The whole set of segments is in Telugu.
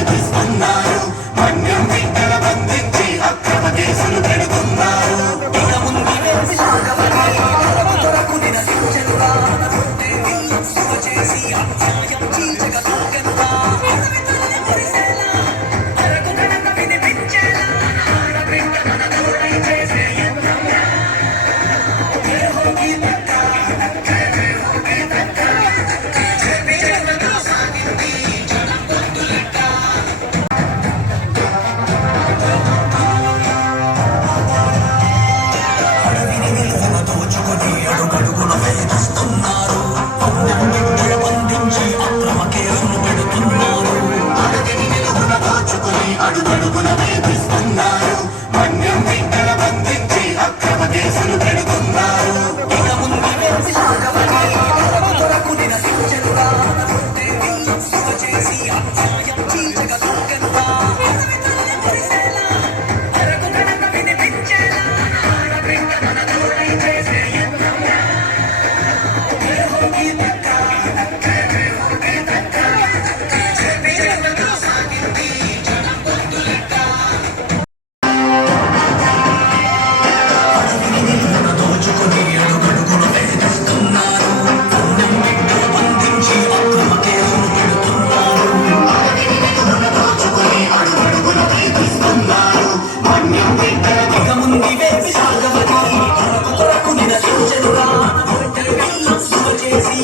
This one now, my name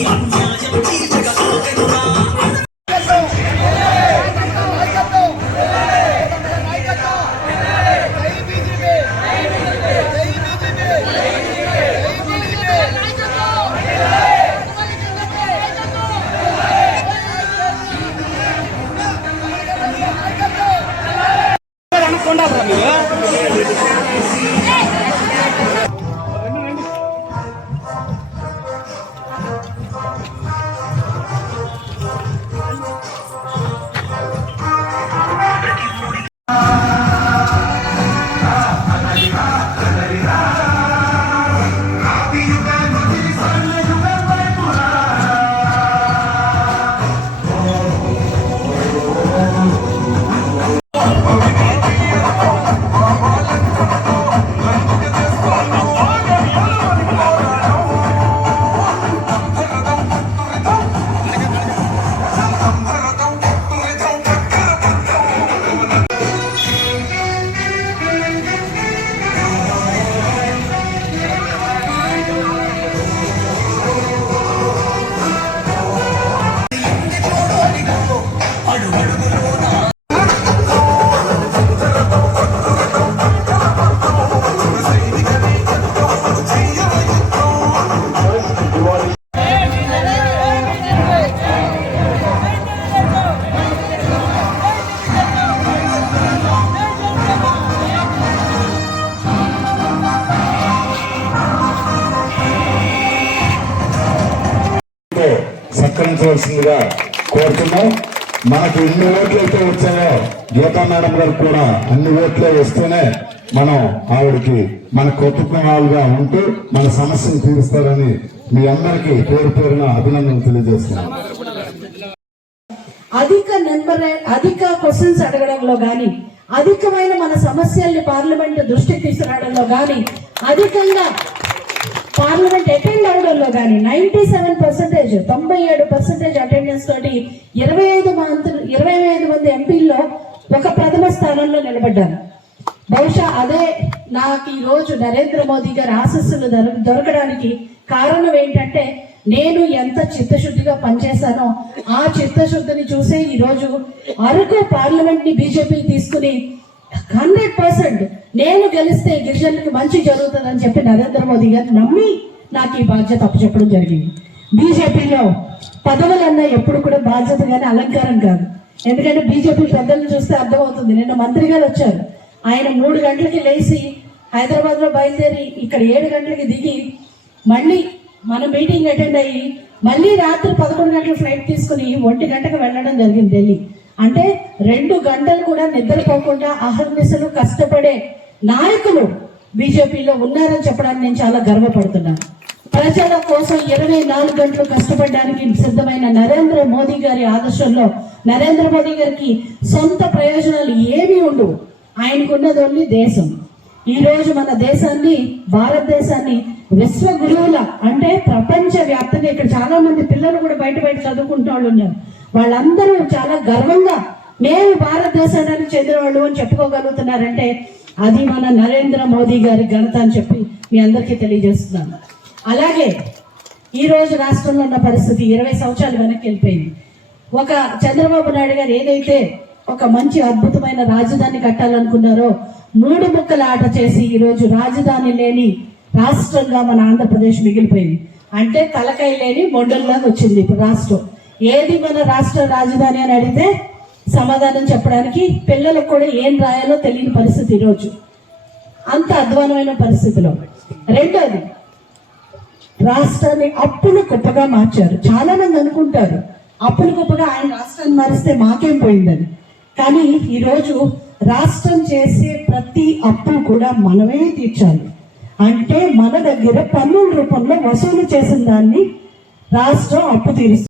Mama. సత్కరించవలసిందిగా కోరుతున్నాం మనకు ఎన్ని ఓట్లు అయితే వచ్చాయో గీతా మేడం గారు కూడా అన్ని ఓట్లే వస్తేనే మనం ఆవిడకి మన కృతజ్ఞాలుగా ఉంటూ మన సమస్యను తీరుస్తారని మీ అందరికి పేరు పేరున అభినందన తెలియజేస్తున్నాం అధిక నెంబర్ అధిక క్వశ్చన్స్ అడగడంలో కానీ అధికమైన మన సమస్యల్ని పార్లమెంట్ దృష్టికి తీసుకురావడంలో కానీ అధికంగా పార్లమెంట్ అటెండ్ అవడంలో కానీ నైంటీ సెవెన్ పర్సెంటేజ్ తొంభై ఏడు పర్సెంటేజ్ అటెండెన్స్ తోటి ఇరవై ఐదు మంత్రులు ఇరవై ఐదు మంది ఎంపీల్లో ఒక ప్రథమ స్థానంలో నిలబడ్డాను బహుశా అదే నాకు ఈ రోజు నరేంద్ర మోదీ గారి ఆశస్సులు దొరకడానికి కారణం ఏంటంటే నేను ఎంత చిత్తశుద్ధిగా పనిచేశానో ఆ చిత్తశుద్ధిని చూసే ఈరోజు అరకు పార్లమెంట్ ని బీజేపీ తీసుకుని హండ్రెడ్ పర్సెంట్ నేను గెలిస్తే గిరిజనులకు మంచి జరుగుతుందని చెప్పి నరేంద్ర మోదీ గారు నమ్మి నాకు ఈ బాధ్యత అప్పచెప్పడం జరిగింది బీజేపీలో పదవులన్నా ఎప్పుడు కూడా బాధ్యత కానీ అలంకారం కాదు ఎందుకంటే బీజేపీ పెద్దలను చూస్తే అర్థమవుతుంది నిన్న మంత్రి గారు వచ్చారు ఆయన మూడు గంటలకి లేచి హైదరాబాద్లో బయలుదేరి ఇక్కడ ఏడు గంటలకి దిగి మళ్ళీ మన మీటింగ్ అటెండ్ అయ్యి మళ్ళీ రాత్రి పదకొండు గంటల ఫ్లైట్ తీసుకుని ఒంటి గంటకు వెళ్ళడం జరిగింది ఢిల్లీ అంటే రెండు గంటలు కూడా నిద్రపోకుండా అహర్నిశలు కష్టపడే నాయకులు బీజేపీలో ఉన్నారని చెప్పడానికి నేను చాలా గర్వపడుతున్నాను ప్రజల కోసం ఇరవై నాలుగు గంటలు కష్టపడడానికి సిద్ధమైన నరేంద్ర మోదీ గారి ఆదర్శంలో నరేంద్ర మోదీ గారికి సొంత ప్రయోజనాలు ఏమీ ఉండవు ఆయనకున్నది ఓన్లీ దేశం ఈరోజు మన దేశాన్ని భారతదేశాన్ని విశ్వ గురువుల అంటే ప్రపంచ వ్యాప్తంగా ఇక్కడ చాలా మంది పిల్లలు కూడా బయట బయట చదువుకుంటూ ఉన్నారు వాళ్ళందరూ చాలా గర్వంగా మేము భారతదేశానికి వాళ్ళు అని చెప్పుకోగలుగుతున్నారంటే అది మన నరేంద్ర మోదీ గారి ఘనత అని చెప్పి మీ అందరికీ తెలియజేస్తున్నాను అలాగే ఈరోజు రాష్ట్రంలో ఉన్న పరిస్థితి ఇరవై సంవత్సరాలు వెనక్కి వెళ్ళిపోయింది ఒక చంద్రబాబు నాయుడు గారు ఏదైతే ఒక మంచి అద్భుతమైన రాజధాని కట్టాలనుకున్నారో మూడు ముక్కల ఆట చేసి ఈరోజు రాజధాని లేని రాష్ట్రంగా మన ఆంధ్రప్రదేశ్ మిగిలిపోయింది అంటే తలకాయ లేని మొండల్లాగా వచ్చింది ఇప్పుడు రాష్ట్రం ఏది మన రాష్ట్ర రాజధాని అని అడిగితే సమాధానం చెప్పడానికి పిల్లలకు కూడా ఏం రాయాలో తెలియని పరిస్థితి ఈరోజు అంత అధ్వానమైన పరిస్థితిలో రెండోది రాష్ట్రాన్ని అప్పులు గొప్పగా మార్చారు చాలా మంది అనుకుంటారు అప్పులు గొప్పగా ఆయన రాష్ట్రాన్ని మారిస్తే మాకేం పోయిందని కానీ ఈరోజు రాష్ట్రం చేసే ప్రతి అప్పు కూడా మనమే తీర్చాలి అంటే మన దగ్గర పన్నుల రూపంలో వసూలు చేసిన దాన్ని రాష్ట్రం అప్పు తీరుస్తుంది